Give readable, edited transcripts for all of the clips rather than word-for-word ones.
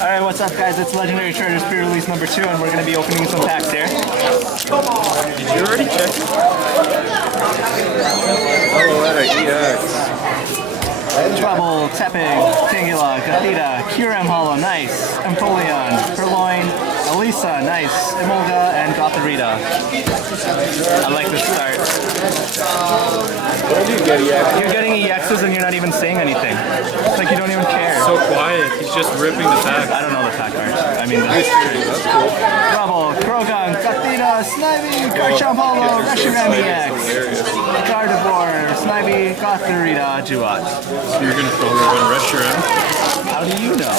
Alright, what's up guys? It's Legendary Traders pre-release number 2 and we're going to be opening some packs here. Did you already check? Oh, what a EX. Trouble, Tepig, Tangela, Gothita, Kyurem Hollow, nice, Empoleon, Purloin, Elisa, nice, Emolga, and Gotharita. I like this start. What did you get EX? You're getting EXs and you're not even saying anything. It's like you don't even care. So quiet, he's just ripping the pack. I don't know the pack art. I mean, that's cool. Trouble, Krogan, Gothita, Snivy, Garchomp Hollow, Reshiram EX, Gardevoir, Snivy, Gotharita, Juat. So you're gonna throw her in Reshiram? How do you know?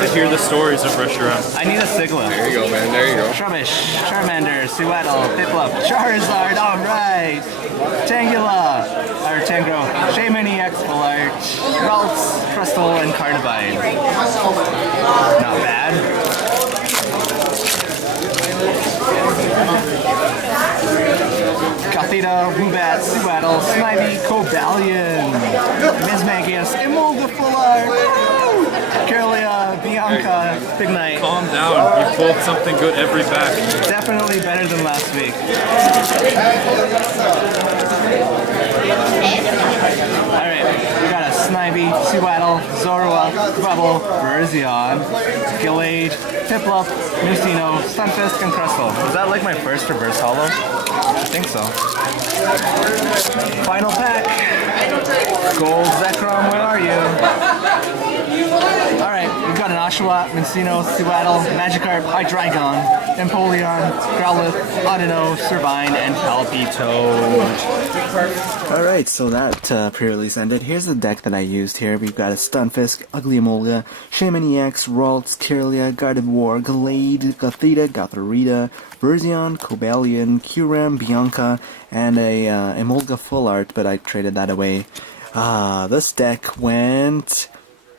I hear the stories of Reshiram. I need a Sigla. There you go, man. There you go. Trubbish, Charmander, Sewaddle, Piplup, Charizard, alright! Tangela, or Tangro, Shaman EX Full Art, Ralts, Crystal, and Cardivine. Not bad. Gothita, Woobat, Sewaddle, Snivy, Cobalion, Mismagius, Emolga Full Art, Kirlia, Bianca, Big Knight. Calm down, you pulled something good every pack. Definitely better than last week. Alright, we got a Snivy, Sewaddle, Zorua, Bubble, Verzion, Gallade, Piplup, Nusino, Stunfisk, and Crustle. Was that like my first reverse holo? I think so. Final pack. Gold Zekrom, where are you? Alright, we've got an Oshawott, Mincino, Sewaddle, Magikarp, Hydreigon, Empoleon, Growlithe, Audino, Servine, and Palpitoad. Alright, so that pre-release ended. Here's the deck that I used here. We've got a Stunfisk, Ugly Emolga, Shaman EX, Ralts, Kirlia, Gardevoir, Gallade, Gothita, Gotharita, Verzion, Cobalion, Kyurem, Bianca, and a Emolga Full Art, but I traded that away. This deck went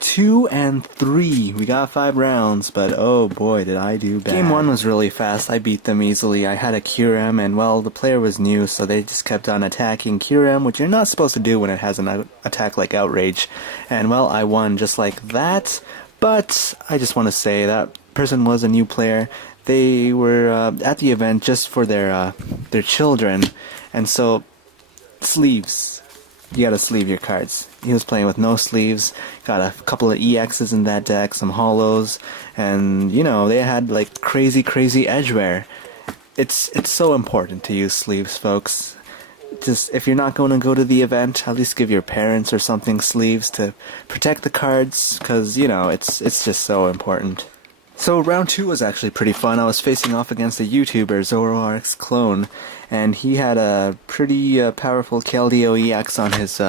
2 and 3. We got 5 rounds, but oh boy, did I do bad. Game 1 was really fast. I beat them easily. I had a Kyurem, and well, the player was new, so they just kept on attacking Kyurem, which you're not supposed to do when it has an attack like Outrage. And well, I won just like that, but I just want to say that person was a new player. They were at the event just for their children, and so sleeves. You gotta sleeve your cards. He was playing with no sleeves, got a couple of EXs in that deck, some holos, and you know, they had like crazy edgeware. It's so important to use sleeves, folks. Just, if you're not going to go to the event, at least give your parents or something sleeves to protect the cards, because, you know, it's just so important. So round 2 was actually pretty fun. I was facing off against a YouTuber, Zoroark's clone, and he had a pretty powerful Keldeo EX on his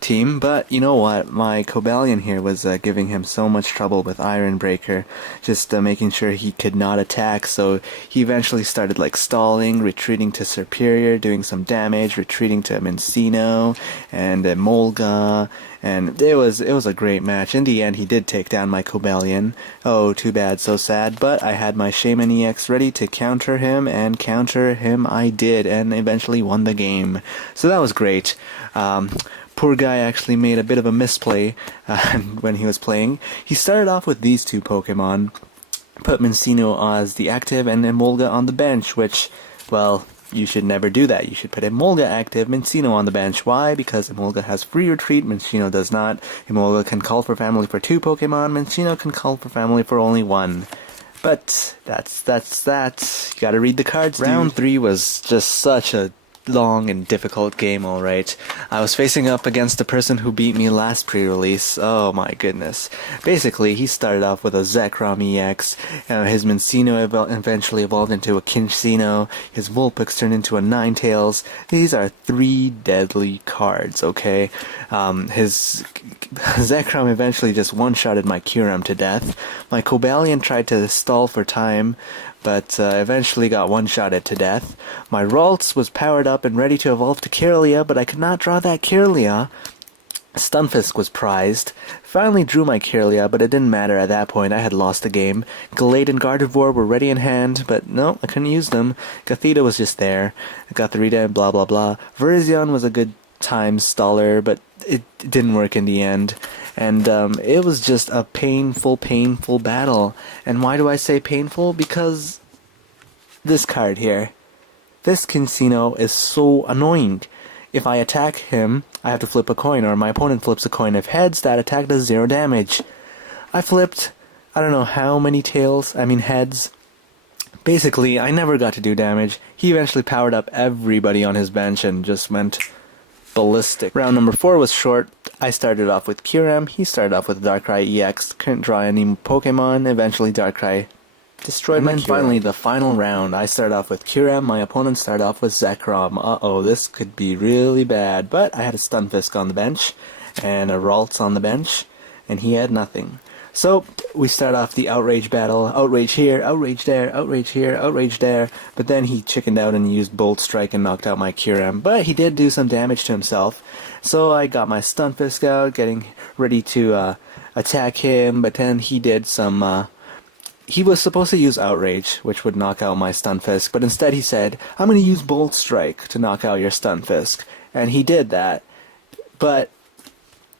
team, but you know what, my Cobalion here was giving him so much trouble with Iron Breaker, just making sure he could not attack, so he eventually started like stalling, retreating to Serperior, doing some damage, retreating to Mincino, and Emolga, and it was a great match. In the end, he did take down my Cobalion. Oh, too bad, so sad, but I had my Shaman EX ready to counter him, and counter him I did, and eventually won the game. So that was great. Poor guy actually made a bit of a misplay when he was playing. He started off with these two Pokemon, put Mincino as the active and Emolga on the bench, which, well, you should never do that. You should put Emolga active, Mincino on the bench. Why? Because Emolga has free retreat, Mincino does not. Emolga can call for family for 2 Pokemon, Mincino can call for family for only 1. But that's that. You gotta read the cards, dude. Round 3 was just such a long and difficult game, alright. I was facing up against the person who beat me last pre-release. Oh my goodness. Basically, he started off with a Zekrom EX, his Mincino eventually evolved into a Kinchino, his Vulpix turned into a Ninetales. These are 3 deadly cards, okay? His Zekrom eventually just one-shotted my Kyurem to death. My Cobalion tried to stall for time, but eventually got one-shotted to death. My Ralts was powered up and ready to evolve to Kirlia, but I could not draw that Kirlia. Stunfisk was prized. Finally drew my Kirlia, but it didn't matter at that point. I had lost the game. Gallade and Gardevoir were ready in hand, but no, I couldn't use them. Gothita was just there. Gotharita and blah blah blah. Verzion was a good time staller, but it didn't work in the end. And it was just a painful battle. And why do I say painful? Because this card here, this Kinsino is so annoying. If I attack him, I have to flip a coin, or my opponent flips a coin. If heads, that attack does 0 damage. I flipped, I don't know how many heads. Basically, I never got to do damage. He eventually powered up everybody on his bench and just went ballistic. Round number 4 was short. I started off with Kyurem, he started off with Darkrai EX, couldn't draw any Pokemon, eventually Darkrai destroyed my Kyurem. Finally, the final round, I started off with Kyurem, my opponent started off with Zekrom. Uh-oh, this could be really bad, but I had a Stunfisk on the bench, and a Ralts on the bench, and he had nothing. So, we start off the Outrage battle, Outrage here, Outrage there, Outrage here, Outrage there, but then he chickened out and used Bolt Strike and knocked out my Kyurem, but he did do some damage to himself, so I got my Stunfisk out, getting ready to attack him, but then he did some, he was supposed to use Outrage, which would knock out my Stunfisk, but instead he said, I'm going to use Bolt Strike to knock out your Stunfisk, and he did that, but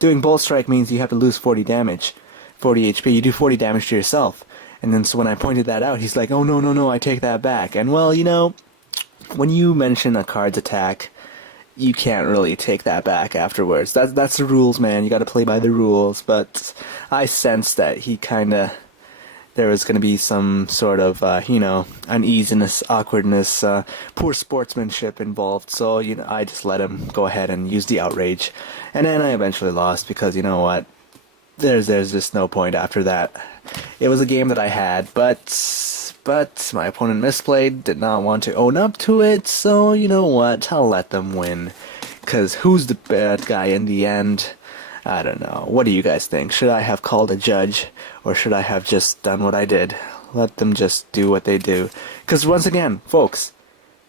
doing Bolt Strike means you have to lose 40 damage. 40 HP, you do 40 damage to yourself. And then so when I pointed that out, he's like, oh no, I take that back. And well, you know, when you mention a card's attack, you can't really take that back afterwards. That's the rules, man. You gotta play by the rules. But I sensed that he kinda, there was gonna be some sort of, you know, uneasiness, awkwardness, poor sportsmanship involved. So, you know, I just let him go ahead and use the Outrage. And then I eventually lost because, you know what? There's just no point after that. It was a game that I had, but my opponent misplayed, did not want to own up to it, so you know what, I'll let them win. Cause who's the bad guy in the end? I don't know. What do you guys think? Should I have called a judge, or should I have just done what I did? Let them just do what they do. Cause once again, folks,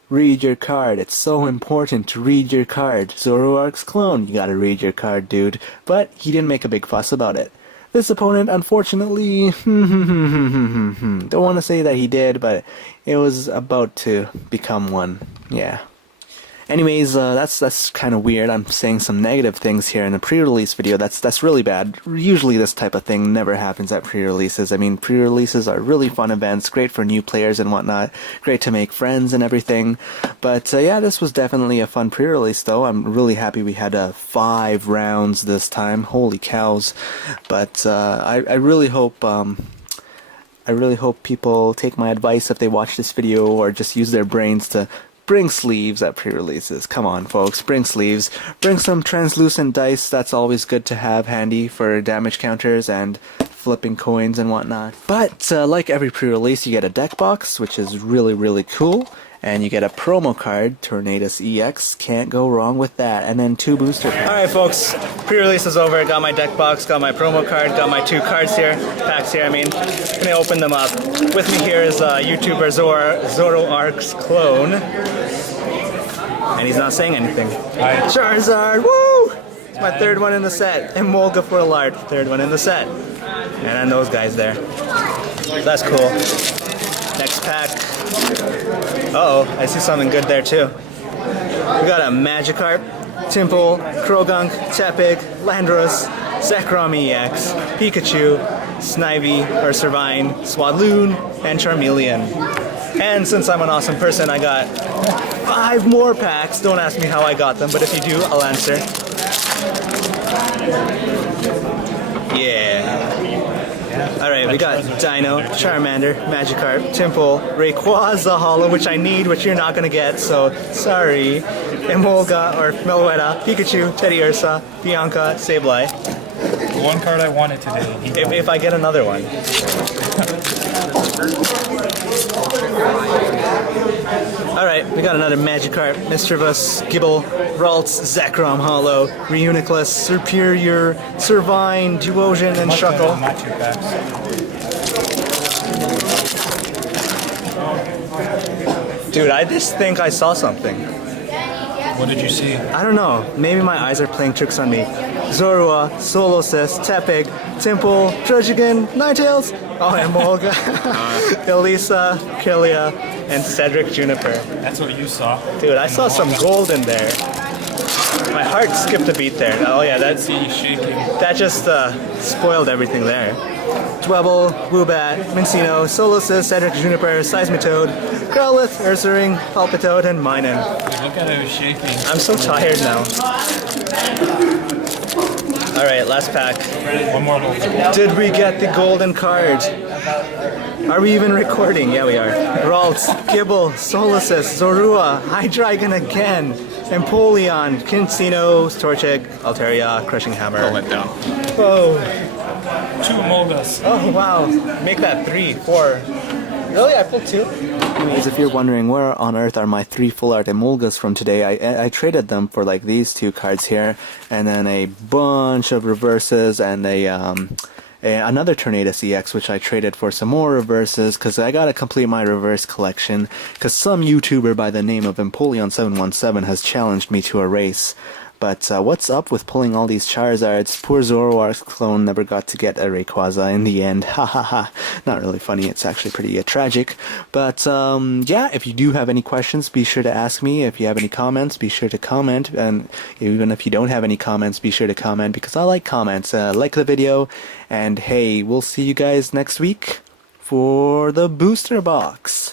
read your card. It's so important to read your card. Zoroark's clone, you gotta read your card, dude. But he didn't make a big fuss about it. This opponent, unfortunately, don't want to say that he did, but it was about to become one. Yeah. Anyways, that's kind of weird. I'm saying some negative things here in a pre-release video. That's really bad. Usually this type of thing never happens at pre-releases. I mean, pre-releases are really fun events, great for new players and whatnot, great to make friends and everything. But yeah, this was definitely a fun pre-release though. I'm really happy we had 5 rounds this time. Holy cows. But I really hope people take my advice if they watch this video, or just use their brains to bring sleeves at pre-releases. Come on, folks, bring sleeves. Bring some translucent dice. That's always good to have handy for damage counters and flipping coins and whatnot. But like every pre-release, you get a deck box, which is really cool. And you get a promo card, Tornadus EX. Can't go wrong with that. And then 2 booster packs. Alright, folks, pre-release is over. Got my deck box, got my promo card, got my 2 cards here, packs here, I mean. Gonna open them up. With me here is YouTuber Zoroark's clone. And he's not saying anything. Hi. Charizard, woo! It's my 3rd one in the set. And Molga for a Lard, 3rd one in the set. And then those guys there. That's cool. Next pack. Uh-oh, I see something good there too. We got a Magikarp, Tympole, Krogunk, Tepig, Landorus, Zekrom EX, Pikachu, Snivy, Ursaring, Swadloon, and Charmeleon. And since I'm an awesome person, I got 5 more packs. Don't ask me how I got them, but if you do, I'll answer. Yeah. Alright, we got Dino, Charmander, Magikarp, Tympole, Rayquaza Holo, which I need, which you're not gonna get, so sorry. Emolga, or Meloetta, Pikachu, Teddy Ursa, Bianca, Sableye. The one card I wanted today. If I get another one. Alright, we got another Magikarp, Mischievous, Gibble, Ralts, Zekrom Holo, Reuniclus, Serperior, Servine, Duosion, and Shuckle. Not 2 packs. Dude, I just think I saw something. What did you see? I don't know. Maybe my eyes are playing tricks on me. Zorua, Solosis, Tepig, Tympole, Trojigan, Ninetales, oh, and Molga, Elisa, Killia, and Cedric Juniper. That's what you saw. Dude, I saw some gold in there. My heart skipped a beat there. Oh yeah, That's you shaking. that just spoiled everything there. Dwebble, Woobat, Mincino, Solosis, Cedric Juniper, Seismitoad, Growlithe, Ursaring, Palpitoad, and Minun. Look at it shaking. I'm so tired now. Alright, last pack. One more hole. Did we get the golden card? Are we even recording? Yeah, we are. Ralts, Gibble, Solosis, Zorua, Hydreigon again, Empoleon, Kincino, Torchic, Altaria, Crushing Hammer. Went down. Whoa. 2 Molgas. Oh wow. Make that 3, 4. Really? I pulled 2? Anyways, if you're wondering where on earth are my 3 full art Emolgas from today, I traded them for like these 2 cards here, and then a bunch of reverses and another Tornadus EX, which I traded for some more reverses because I gotta complete my reverse collection. Because some YouTuber by the name of Empoleon717 has challenged me to a race. But what's up with pulling all these Charizards? Poor Zoroark's clone never got to get a Rayquaza in the end. Ha ha ha. Not really funny, it's actually pretty tragic. But yeah, if you do have any questions, be sure to ask me. If you have any comments, be sure to comment. And even if you don't have any comments, be sure to comment because I like comments. Like the video. And hey, we'll see you guys next week for the booster box.